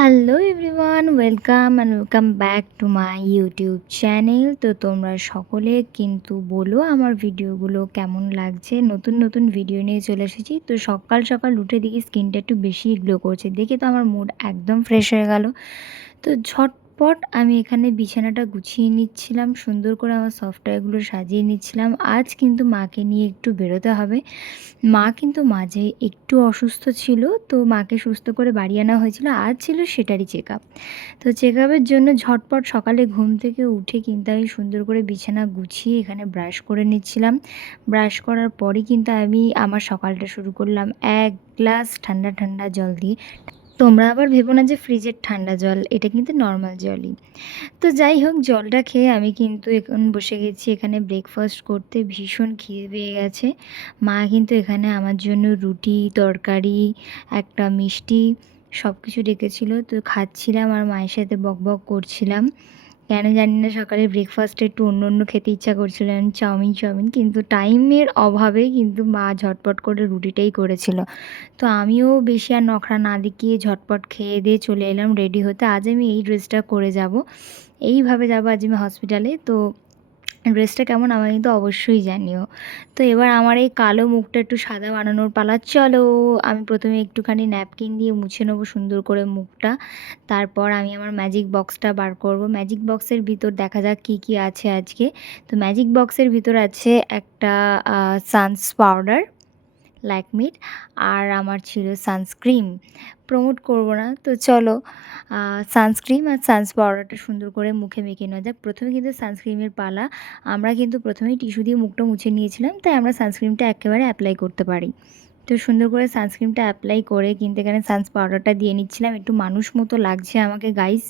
Hello everyone, welcome back to my YouTube channel. তো তোমরা সকলে কিন্তু বলো আমার ভিডিওগুলো কেমন লাগছে। নতুন নতুন ভিডিও নিয়ে চলে এসেছি। তো সকাল সকাল উঠে দেখি স্কিনটা একটু বেশি গ্লো করছে, দেখে তো আমার মুড একদম ফ্রেশ হয়ে গেল। তো ঝটপট আমি এখানে বিছানাটা গুছিয়ে নিচ্ছিলাম, সুন্দর করে আমার সফটওয়্যারগুলো সাজিয়ে নিচ্ছিলাম। আজ কিন্তু মাকে নিয়ে একটু বেরোতে হবে। মা কিন্তু মাঝে একটু অসুস্থ ছিল, তো মাকে সুস্থ করে বাড়ি আনা হয়েছিল। আজ ছিল সেটারই চেক আপ। তো চেক আপের জন্য ঝটপট সকালে ঘুম থেকে উঠে কিন্তু আমি সুন্দর করে বিছানা গুছিয়ে এখানে ব্রাশ করে নিচ্ছিলাম। ব্রাশ করার পরই কিন্তু আমি আমার সকালটা শুরু করলাম এক গ্লাস ঠান্ডা ঠান্ডা জল দিয়ে। তোমরা আবার ভেবো না যে ফ্রিজের ঠান্ডা জল, এটা কিন্তু নর্মাল জলই। তো যাই হোক, জলটা খেয়ে আমি কিন্তু এখন বসে গেছি এখানে ব্রেকফাস্ট করতে। ভীষণ খিদে পেয়ে গেছে। মা কিন্তু এখানে আমার জন্য রুটি, তরকারি, একটা মিষ্টি সব কিছু রেখেছিল। তো খাচ্ছিলাম আর মায়ের সাথে বকবক করছিলাম। কেন জানি না সকালে ব্রেকফাস্টে একটু অন্য অন্য খেতে ইচ্ছা করছিল, চাউমিন, কিন্তু টাইমের অভাবে কিন্তু মা ঝটপট করে রুটিটাই করেছিল। তো আমিও বেশি আর নখরা না দেখিয়ে ঝটপট খেয়ে দিয়ে চলে এলাম রেডি হতে। আজ আমি এই ড্রেসটা করে যাব, এইভাবে যাবো আজ আমি হসপিটালে। তো ড্রেসটা কেমন আমাকে কিন্তু অবশ্যই জানিও। তো এবার আমার এই কালো মুখটা একটু সাদা বানানোর পালা। চলো, আমি প্রথমে একটুখানি ন্যাপকিন দিয়ে মুছে নেবো সুন্দর করে মুখটা। তারপর আমি আমার ম্যাজিক বক্সটা বার করব। ম্যাজিক বক্সের ভিতর দেখা যাক কী কী আছে আজকে। তো ম্যাজিক বক্সের ভিতর আছে একটা সানস পাউডার ল্যাকমির, আর আমার ছিল সানস্ক্রিন। প্রমোট করব না, তো চলো সানস্ক্রিন আর সানস পাউডারটা সুন্দর করে মুখে মেখে নেওয়া যাক। প্রথমে কিন্তু সানস্ক্রিনের পালা। আমরা কিন্তু প্রথমেই টিস্যু দিয়ে মুখটা মুছে নিয়েছিলাম, তাই আমরা সানস্ক্রিনটা একেবারে অ্যাপ্লাই করতে পারি। তো সুন্দর করে সানস্ক্রিনটা অ্যাপ্লাই করে কিন্তু এখানে সানস পাউডারটা দিয়ে নিচ্ছিলাম। একটু মানুষ মতো লাগছে আমাকে গাইস,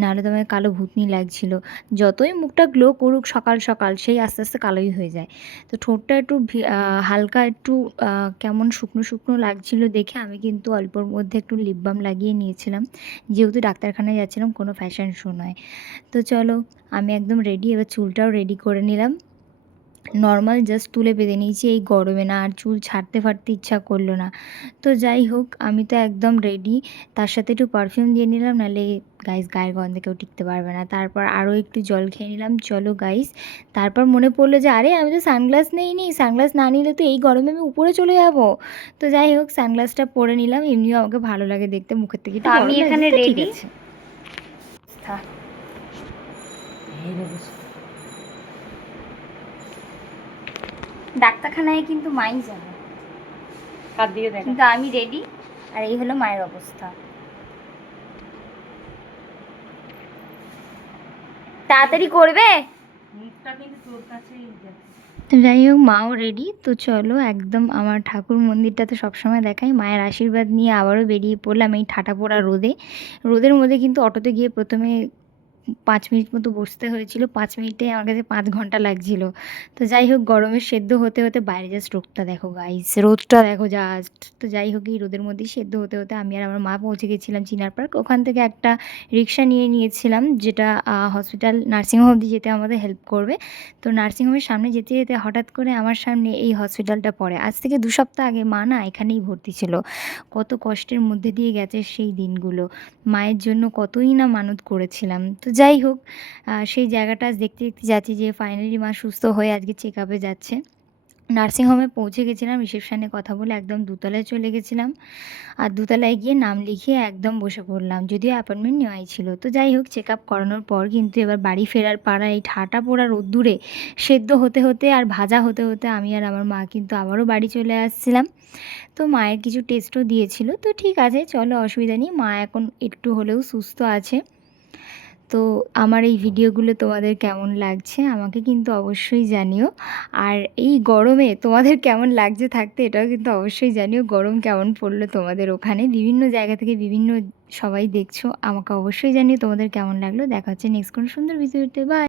নাহলে তো আমাকে কালো ভূতনি লাগছিল। যতই মুখটা গ্লো করুক সকাল সকাল, সেই আস্তে আস্তে কালোই হয়ে যায়। তো ঠোঁটটা একটু হালকা একটু কেমন শুকনো শুকনো লাগছিল দেখে আমি কিন্তু অল্পর মধ্যে একটু লিপ বাম লাগিয়ে নিয়েছিলাম, যেহেতু ডাক্তারখানায় যাচ্ছিলাম, কোনো ফ্যাশন শো নয়। তো চলো, আমি একদম রেডি। এবার চুলটাও রেডি করে নিলাম। নর্মাল জাস্ট তুলে বেঁধে নিয়েছি এই গরমে, না আর চুল ছাড়তে ফাড়তে ইচ্ছা করলো না। তো যাই হোক, আমি তো একদম রেডি। তার সাথে একটু পারফিউম দিয়ে নিলাম, নাহলে গাইস গায়ের গন্ধে কেউ টিকতে পারবে না। তারপর আরও একটু জল খেয়ে নিলাম। চলো গাইস, তারপর মনে পড়লো যে আরে আমি তো সানগ্লাস নিইনি, সানগ্লাস না নিলে তো এই গরমে আমি উপরে চলে যাব। তো যাই হোক, সানগ্লাসটা পরে নিলাম। এমনিও আমাকে ভালো লাগে দেখতে, মুখের থেকে একটু আমি এখানে রেডি। ডাক্তারখানায় কিন্তু মাই যাবে, কিন্তু আমি রেডি। আর এই হলো মায়ের অবস্থা। তাড়াতাড়ি করবে। তো যাই হোক, মাও রেডি। তো চলো, একদম আমার ঠাকুর মন্দিরটা তো সবসময় দেখাই, মায়ের আশীর্বাদ নিয়ে আবারও বেরিয়ে পড়লাম এই ঠাটা পোড়া রোদের মধ্যে। কিন্তু অটোতে গিয়ে প্রথমে 5 মিনিট মতো বসতে হয়েছিল। 5 মিনিটে আমার কাছে 5 ঘন্টা লাগছিল। তো যাই হোক, গরমে সেদ্ধ হতে হতে বাইরে জাস্ট রোদটা দেখো গাইস, রোদটা দেখো জাস্ট। তো যাই হোক, এই রোদের মধ্যেই সেদ্ধ হতে হতে আমি আর আমার মা পৌঁছে গেছিলাম চিনার পার্ক। ওখান থেকে একটা রিক্সা নিয়েছিলাম, যেটা হসপিটাল নার্সিংহোম অবধি যেতে আমাদের হেল্প করবে। তো নার্সিংহোমের সামনে যেতে যেতে হঠাৎ করে আমার সামনে এই হসপিটালটা পড়ে। আজ থেকে 2 সপ্তাহ আগে মা না এখানেই ভর্তি ছিল। কত কষ্টের মধ্যে দিয়ে গেছে সেই দিনগুলো। মায়ের জন্য কতই না মানত করেছিলাম। তো যাই হোক, সেই জায়গাটা আজ দেখতে দেখতে যাচ্ছি যে ফাইনালি মা সুস্থ হয়ে আজকে চেক আপে যাচ্ছে। নার্সিংহোমে পৌঁছে গেছিলাম, রিসেপশানে কথা বলে একদম দোতলায় চলে গেছিলাম। আর দোতলায় গিয়ে নাম লিখিয়ে একদম বসে পড়লাম, যদিও অ্যাপয়েন্টমেন্ট নেওয়াই ছিল। তো যাই হোক, চেক আপ করানোর পর কিন্তু এবার বাড়ি ফেরার পাড়া এই ঠাটা পোড়া রোদ্দুরে সেদ্ধ হতে হতে আর ভাজা হতে হতে আমি আর আমার মা কিন্তু আবারও বাড়ি চলে আসছিলাম। তো মায়ের কিছু টেস্টও দিয়েছিল। তো ঠিক আছে, চলো, অসুবিধা নেই, মা এখন একটু হলেও সুস্থ আছে। তো আমার এই ভিডিওগুলো তোমাদের কেমন লাগছে আমাকে কিন্তু অবশ্যই জানিও। আর এই গরমে তোমাদের কেমন লাগছে থাকতে, এটাও কিন্তু অবশ্যই জানিও। গরম কেমন পড়লো তোমাদের ওখানে, বিভিন্ন জায়গা থেকে বিভিন্ন সবাই দেখছো, আমাকে অবশ্যই জানিও তোমাদের কেমন লাগলো। দেখা হচ্ছে নেক্সট কোনো সুন্দর ভিডিওতে। বাই।